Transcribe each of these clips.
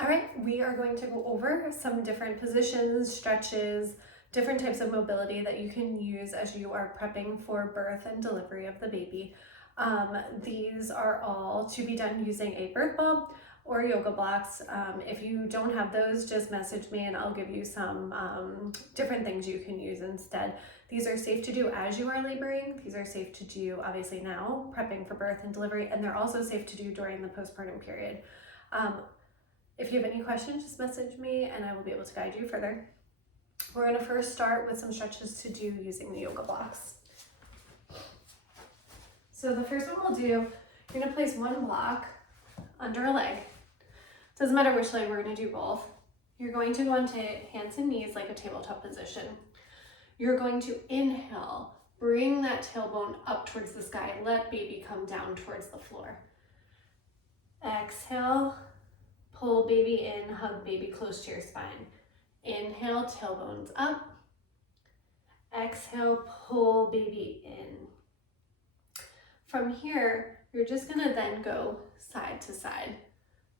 All right, we are going to go over some different positions, stretches, different types of mobility that you can use as you are prepping for birth and delivery of the baby. These are all to be done using a birth ball or yoga blocks. If you don't have those, just message me and I'll give you some different things you can use instead. These are safe to do as you are laboring. These are safe to do obviously now, prepping for birth and delivery, and they're also safe to do during the postpartum period. If you have any questions, just message me and I will be able to guide you further. We're going to first start with some stretches to do using the yoga blocks. So the first one we'll do, you're going to place one block under a leg. Doesn't matter which leg, we're going to do both. You're going to go onto hands and knees like a tabletop position. You're going to inhale, bring that tailbone up towards the sky, let baby come down towards the floor. Exhale. Pull baby in, hug baby close to your spine. Inhale, tailbones up. Exhale, pull baby in. From here, you're just gonna then go side to side.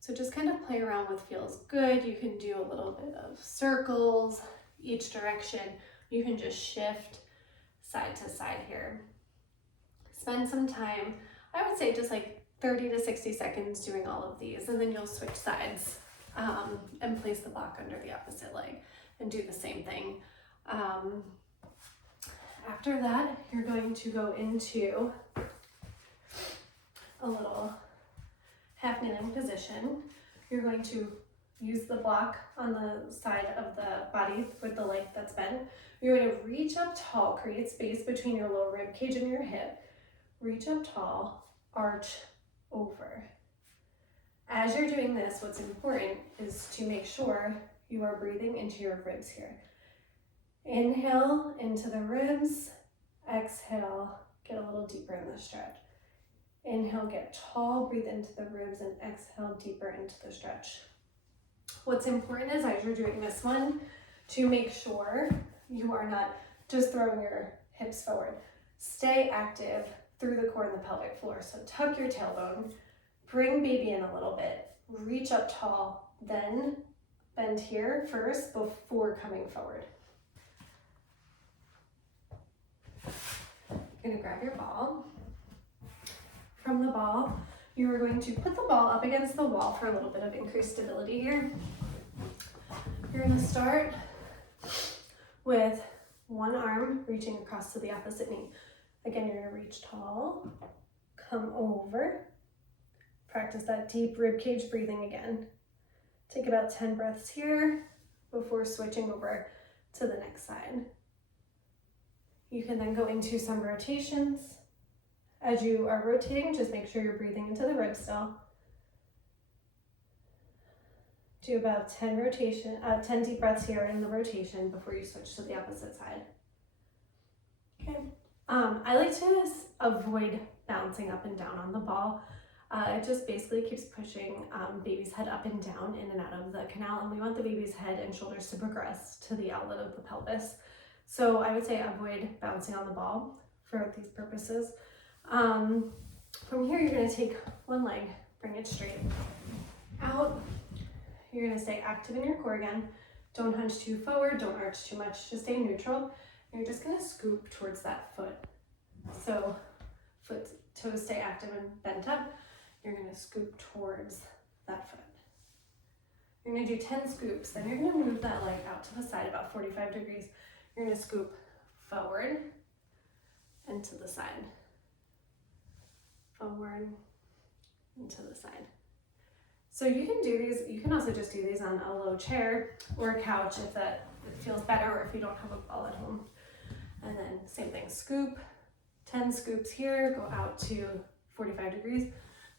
So just kind of play around with feels good. You can do a little bit of circles, each direction. You can just shift side to side here. Spend some time, I would say just like 30 to 60 seconds doing all of these, and then you'll switch sides and place the block under the opposite leg and do the same thing. After that, you're going to go into a little half kneeling position. You're going to use the block on the side of the body with the leg that's bent. You're going to reach up tall, create space between your lower rib cage and your hip. Reach up tall, arch over. As you're doing this, what's important is to make sure you are breathing into your ribs here. Inhale into the ribs, exhale, get a little deeper in the stretch. Inhale, get tall, breathe into the ribs, and exhale deeper into the stretch. What's important is as you're doing this one, to make sure you are not just throwing your hips forward. Stay active through the core and the pelvic floor. So tuck your tailbone, bring baby in a little bit, reach up tall, then bend here first before coming forward. You're gonna grab your ball. From the ball, you are going to put the ball up against the wall for a little bit of increased stability here. You're gonna start with one arm reaching across to the opposite knee. Again, you're gonna reach tall, come over, practice that deep rib cage breathing again. Take about 10 breaths here before switching over to the next side. You can then go into some rotations. As you are rotating, just make sure you're breathing into the ribs still. Do about 10 deep breaths here in the rotation before you switch to the opposite side. Okay. I like to avoid bouncing up and down on the ball. It just basically keeps pushing baby's head up and down in and out of the canal, and we want the baby's head and shoulders to progress to the outlet of the pelvis. So I would say avoid bouncing on the ball for these purposes. From here, you're going to take one leg, bring it straight out. You're going to stay active in your core again. Don't hunch too forward, don't arch too much, just stay neutral. You're just going to scoop towards that foot. So foot, toes stay active and bent up. You're going to scoop towards that foot. You're going to do 10 scoops. Then you're going to move that leg out to the side about 45 degrees. You're going to scoop forward and to the side. Forward and to the side. So you can do these, you can also just do these on a low chair or a couch if that feels better, or if you don't have a ball at home. And then same thing, scoop, 10 scoops here, go out to 45 degrees,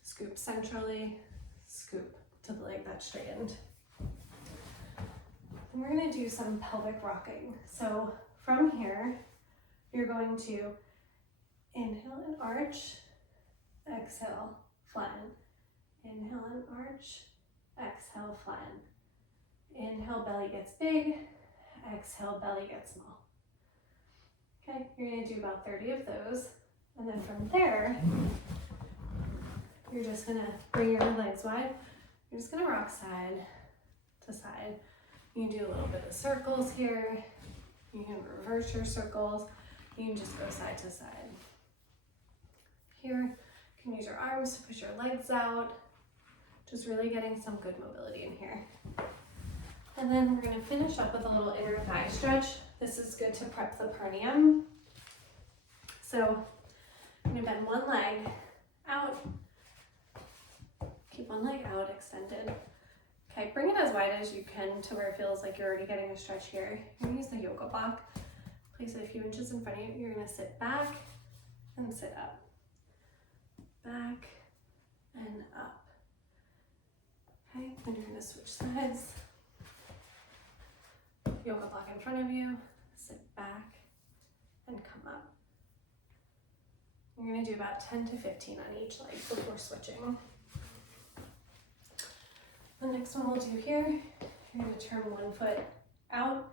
scoop centrally, scoop to the leg that's straightened. And we're gonna do some pelvic rocking. So from here, you're going to inhale and arch, exhale, flatten. Inhale and arch, exhale, flatten. Inhale, belly gets big, exhale, belly gets small. Okay, you're gonna do about 30 of those. And then from there, you're just gonna bring your legs wide. You're just gonna rock side to side. You can do a little bit of circles here. You can reverse your circles. You can just go side to side. Here, you can use your arms to push your legs out. Just really getting some good mobility in here. And then we're gonna finish up with a little inner thigh stretch. This is good to prep the perineum. So I'm gonna bend one leg out. Keep one leg out, extended. Okay, bring it as wide as you can to where it feels like you're already getting a stretch here. You're gonna use the yoga block. Place it a few inches in front of you. You're gonna sit back and sit up. Back and up. Okay, then you're gonna switch sides. Yoga block in front of you, sit back and come up. You're gonna do about 10 to 15 on each leg before switching. The next one we'll do here, you're gonna turn one foot out,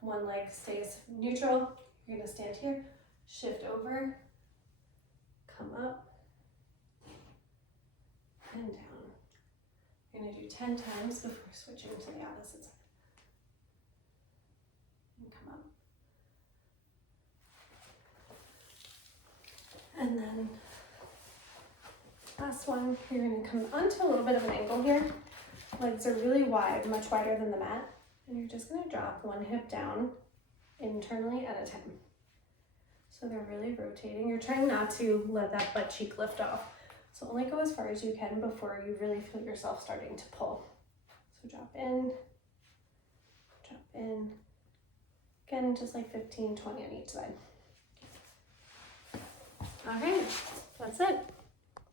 one leg stays neutral. You're gonna stand here, shift over, come up, and down. You're gonna do 10 times before switching to the opposite side. And come up. And then last one, you're gonna come onto a little bit of an angle here. Legs are really wide, much wider than the mat. And you're just gonna drop one hip down internally at a time. So they're really rotating. You're trying not to let that butt cheek lift off. So only go as far as you can before you really feel yourself starting to pull. So drop in. Again, just like 15, 20 on each side. All right, that's it.